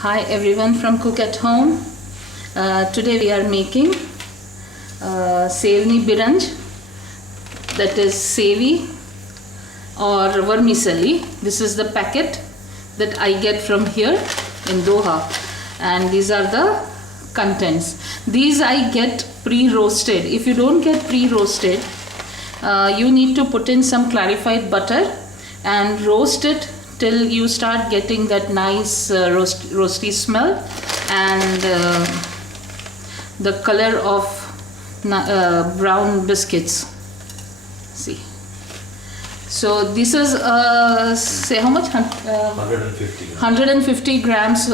Hi everyone from Cook at Home. Today we are making Sevni Biranj, that is Sevi or Vermicelli. This is the packet that I get from here in Doha, and these are the contents. These I get pre-roasted. If you don't get pre-roasted, you need to put in some clarified butter and roast it till you start getting that nice roasty smell and the color of brown biscuits. See, so this is say how much 150 grams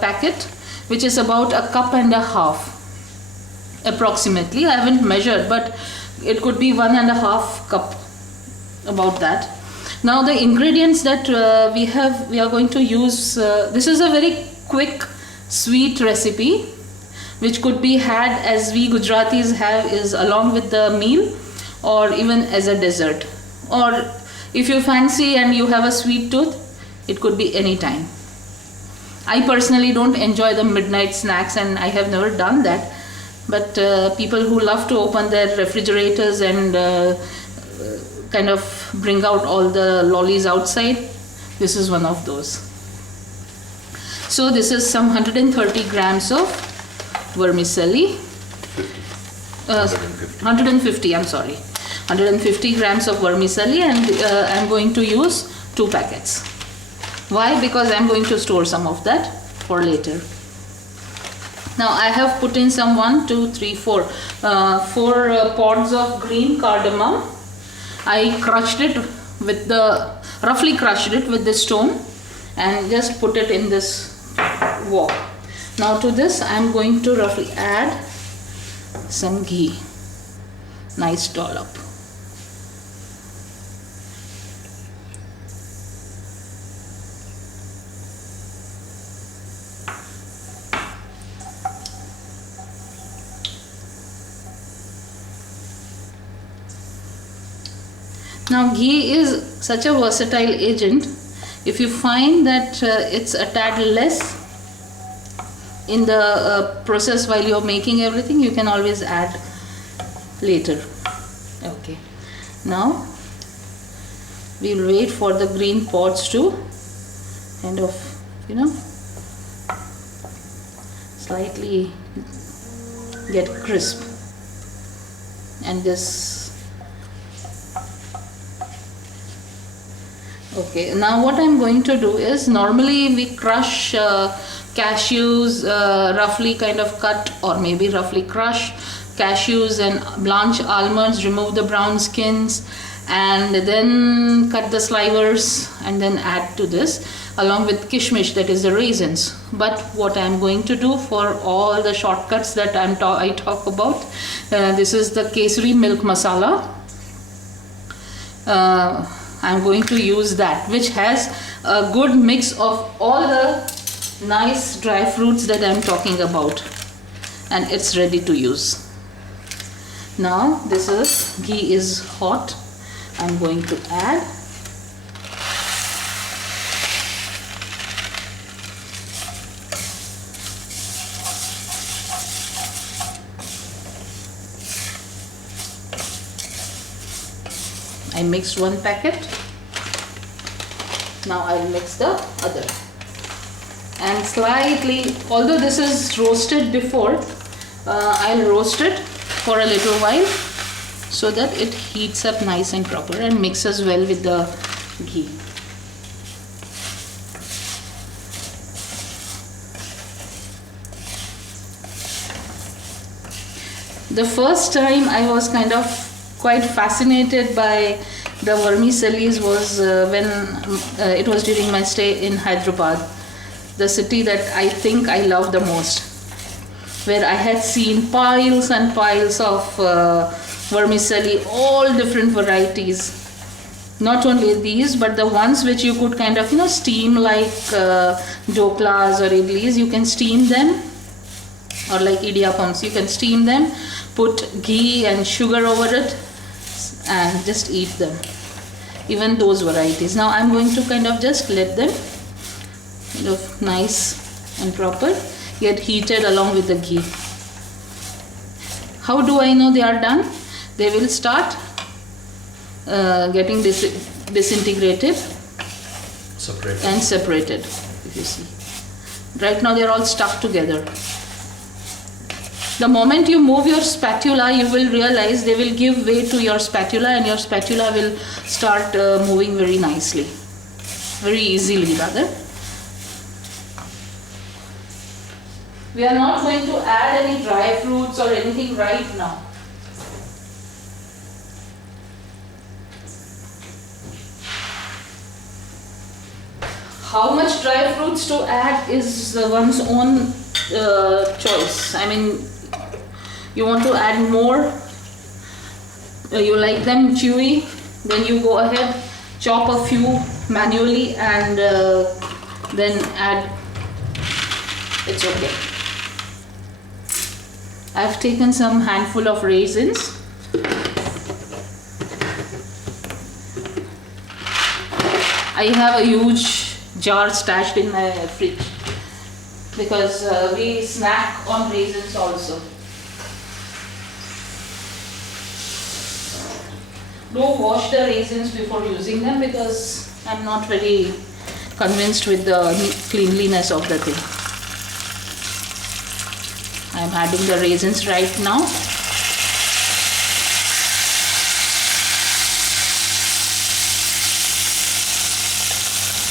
packet, which is about a cup and a half approximately. I haven't measured, but it could be 1.5 cup, about that. Now the ingredients that we are going to use, this is a very quick sweet recipe which could be had, as we Gujaratis have, is along with the meal or even as a dessert, or if you fancy and you have a sweet tooth, it could be any time. I personally don't enjoy the midnight snacks and I have never done that, but people who love to open their refrigerators and kind of bring out all the lollies outside, this is one of those. So this is some 130 grams of vermicelli, 150, I'm sorry, 150 grams of vermicelli, and I'm going to use 2 packets. Why? Because I'm going to store some of that for later. Now I have put in some 4 pods of green cardamom. I crushed it with roughly crushed it with the stone and just put it in this wok. Now to this I am going to roughly add some ghee, nice dollop. Now ghee is such a versatile agent. If you find that it's a tad less in the process while you're making everything, you can always add later. Okay, now we'll wait for the green pods to kind of, slightly get crisp, and this. Okay, now what I'm going to do is, normally we crush cashews, roughly kind of cut or maybe roughly crush cashews and blanch almonds, remove the brown skins and then cut the slivers and then add to this along with kishmish, that is the raisins. But what I'm going to do for all the shortcuts that I talk about, this is the kesari milk masala. I'm going to use that, which has a good mix of all the nice dry fruits that I'm talking about, and it's ready to use. Now ghee is hot. I'm going to add I mixed 1 packet. Now I'll mix the other, and slightly, although this is roasted before, I'll roast it for a little while so that it heats up nice and proper and mixes well with the ghee. The first time I was kind of quite fascinated by the vermicellis was when it was during my stay in Hyderabad, the city that I think I love the most, where I had seen piles and piles of vermicelli, all different varieties. Not only these, but the ones which you could kind of steam, like doklas or idlis, you can steam them, or like idiyappams, you can steam them, put ghee and sugar over it and just eat them, even those varieties. Now I'm going to kind of just let them kind of nice and proper get heated along with the ghee. How do I know they are done? They will start getting disintegrated and separated, if you see. Right now they are all stuck together. The moment you move your spatula, you will realize they will give way to your spatula, and your spatula will start moving very nicely, very easily rather. We are not going to add any dry fruits or anything right now. How much dry fruits to add is one's own choice. I mean, you want to add more, you like them chewy, then you go ahead, chop a few manually and then add. It's okay. I've taken some handful of raisins. I have a huge jar stashed in my fridge because we snack on raisins also. Do wash the raisins before using them because I'm not very convinced with the cleanliness of the thing. I'm adding the raisins right now.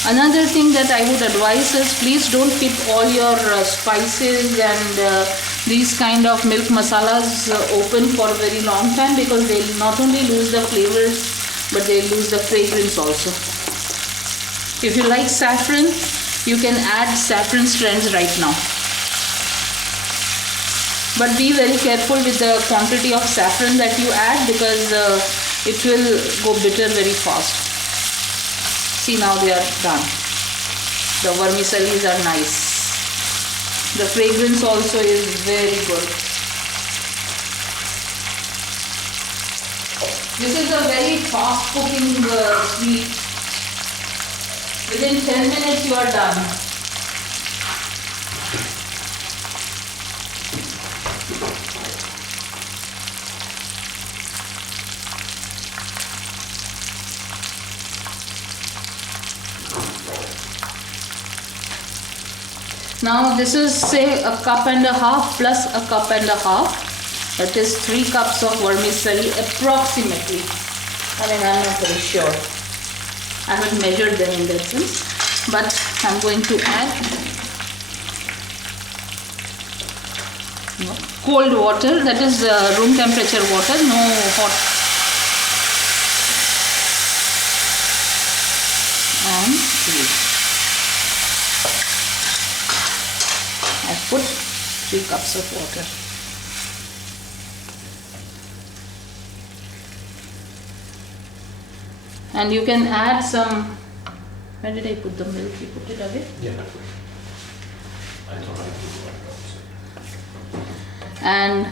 Another thing that I would advise is please don't keep all your spices and these kind of milk masalas open for a very long time, because they'll not only lose the flavors but they'll lose the fragrance also. If you like saffron, you can add saffron strands right now. But be very careful with the quantity of saffron that you add, because it will go bitter very fast. See, now they are done. The vermicellis are nice. The fragrance also is very good. This is a very fast cooking sweet. Within 10 minutes you are done. Now this is say a cup and a half plus a cup and a half. That is 3 cups of vermicelli approximately. I mean, I'm not very sure. I haven't measured them in that sense. But I'm going to add cold water, that is room temperature water, no hot. And I put 3 cups of water. And you can add some. Where did I put the milk? You put it away? Yeah. I thought I put it. And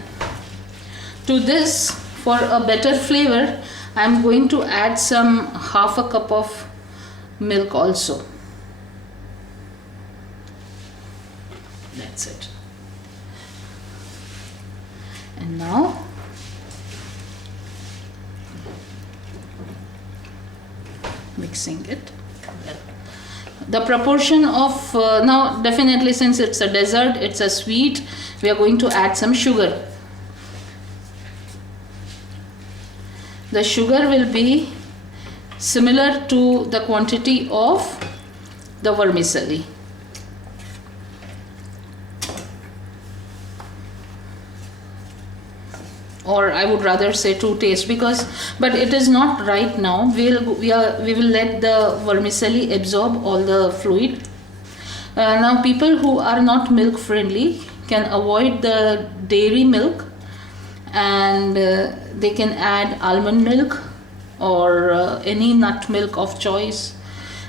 to this, for a better flavor, I am going to add some half a cup of milk also. That's it. And now mixing it well. The proportion of now definitely, since it's a dessert, it's a sweet, we are going to add some sugar. The sugar will be similar to the quantity of the vermicelli. Or I would rather say to taste, because but it is not right now. We will let the vermicelli absorb all the fluid. Now people who are not milk friendly can avoid the dairy milk, and they can add almond milk or any nut milk of choice.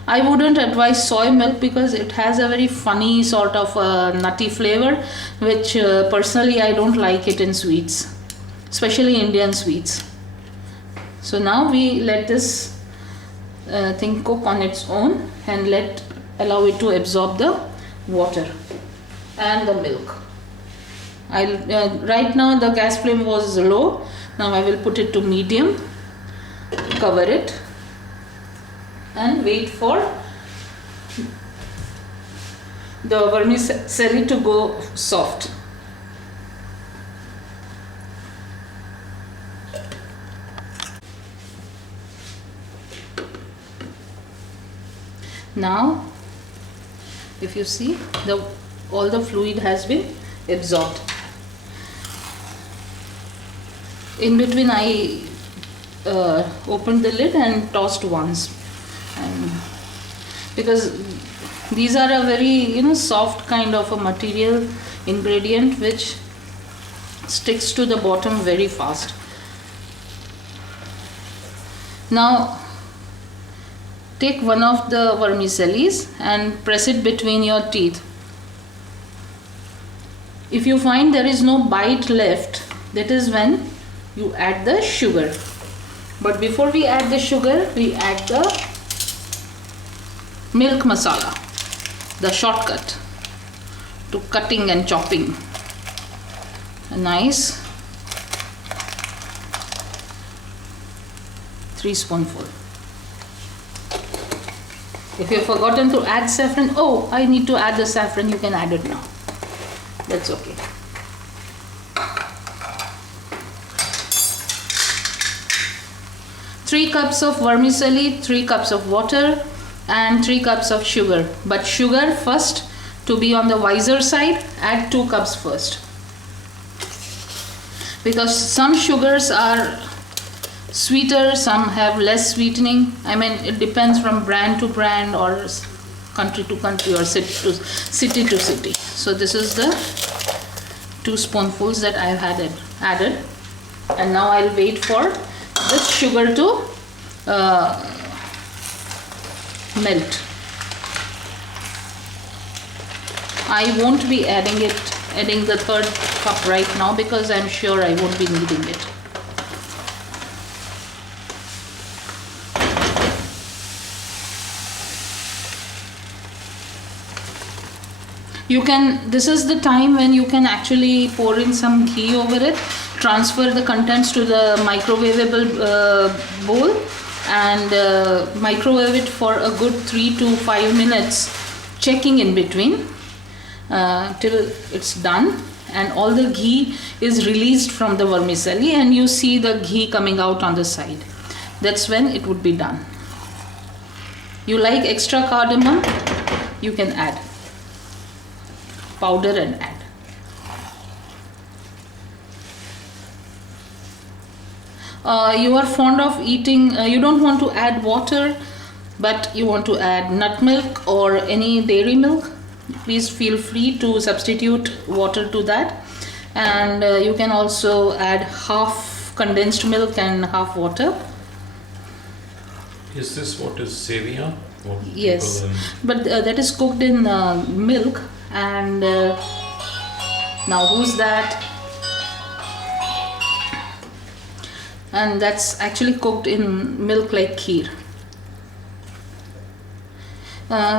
I wouldn't advise soy milk because it has a very funny sort of nutty flavor, which personally I don't like it in sweets, especially Indian sweets. So now we let this thing cook on its own and allow it to absorb the water. and the milk. Right now the gas flame was low. Now I will put it to medium, cover it, and wait for the vermicelli to go soft. Now, if you see, all the fluid has been absorbed. In between, I opened the lid and tossed once, and because these are a very soft kind of a material ingredient which sticks to the bottom very fast. Now take one of the vermicellis and press it between your teeth. If you find there is no bite left, that is when you add the sugar. But before we add the sugar, we add the milk masala, the shortcut to cutting and chopping. A nice 3 spoonful. If you have forgotten to add saffron, oh, I need to add the saffron, you can add it now. That's okay. Three cups of vermicelli, 3 cups of water, and 3 cups of sugar. But sugar first, to be on the wiser side, add 2 cups first. Because some sugars are sweeter, some have less sweetening. I mean, it depends from brand to brand or country to country or city to city. So this is the 2 spoonfuls that I have added, and now I'll wait for this sugar to melt. I won't be adding the 3rd cup right now because I'm sure I won't be needing it. This is the time when you can actually pour in some ghee over it, transfer the contents to the microwavable bowl, and microwave it for a good 3 to 5 minutes, checking in between till it's done and all the ghee is released from the vermicelli and you see the ghee coming out on the side. That's when it would be done. You like extra cardamom, you can add powder and add. You are fond of eating, you don't want to add water, but you want to add nut milk or any dairy milk, please feel free to substitute water to that. And you can also add half condensed milk and half water. Is this what is Sevia? Yes, but that is cooked in milk. And now who's that? And that's actually cooked in milk like kheer.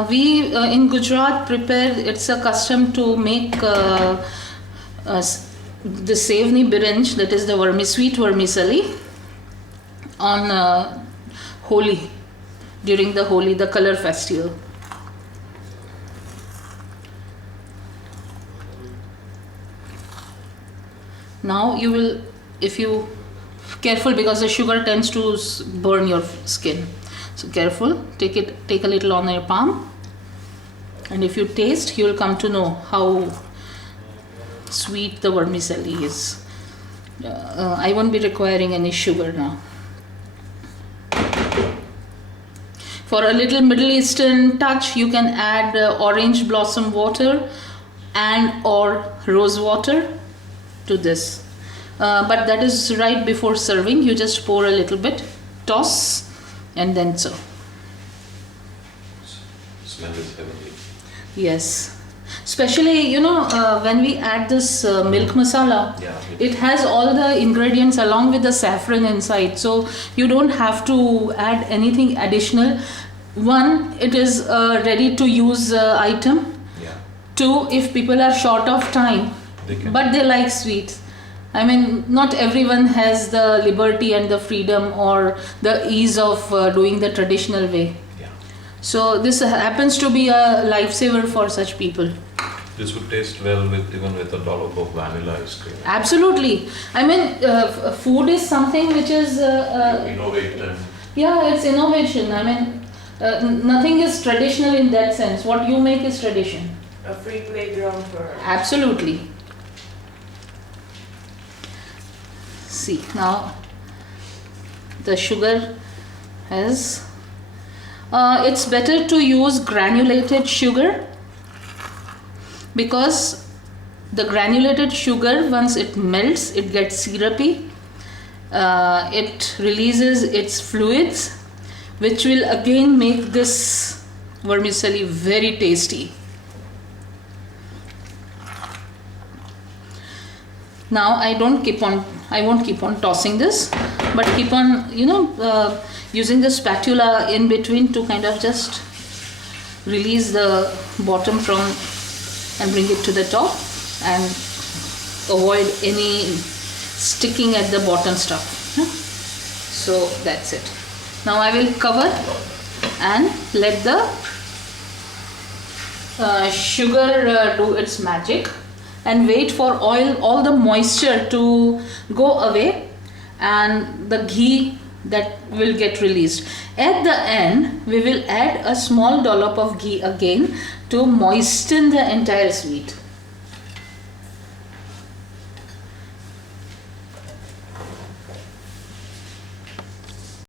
We in Gujarat prepare, it's a custom to make the sevni biranj, that is the sweet vermicelli, on Holi, during the Holi, the color festival. Now you will, if you careful, because the sugar tends to burn your skin, so careful, take a little on your palm, and if you taste, you will come to know how sweet the vermicelli is. I won't be requiring any sugar now. For a little Middle Eastern touch, you can add orange blossom water and or rose water to this. But that is right before serving. You just pour a little bit, toss, and then serve. Smell is heavenly. Yes. Especially, when we add this milk masala, it has all the ingredients along with the saffron inside. So you don't have to add anything additional. One, it is a ready to use item. Yeah. Two, if people are short of time, They can. but they like sweets. I mean, not everyone has the liberty and the freedom or the ease of doing the traditional way. Yeah. So this happens to be a lifesaver for such people. This would taste well with even with a dollop of vanilla ice cream. Absolutely. I mean, food is something which is Innovate and yeah, it's innovation. I mean, nothing is traditional in that sense. What you make is tradition. A free playground for Absolutely. See, now the sugar has it's better to use granulated sugar, because the granulated sugar, once it melts, it gets syrupy. It releases its fluids, which will again make this vermicelli very tasty. Now I won't keep on tossing this, but keep on, using the spatula in between to kind of just release the bottom from and bring it to the top and avoid any sticking at the bottom stuff. So that's it. Now I will cover and let the sugar do its magic, and wait for all the moisture to go away and the ghee that will get released. At the end, we will add a small dollop of ghee again to moisten the entire sweet.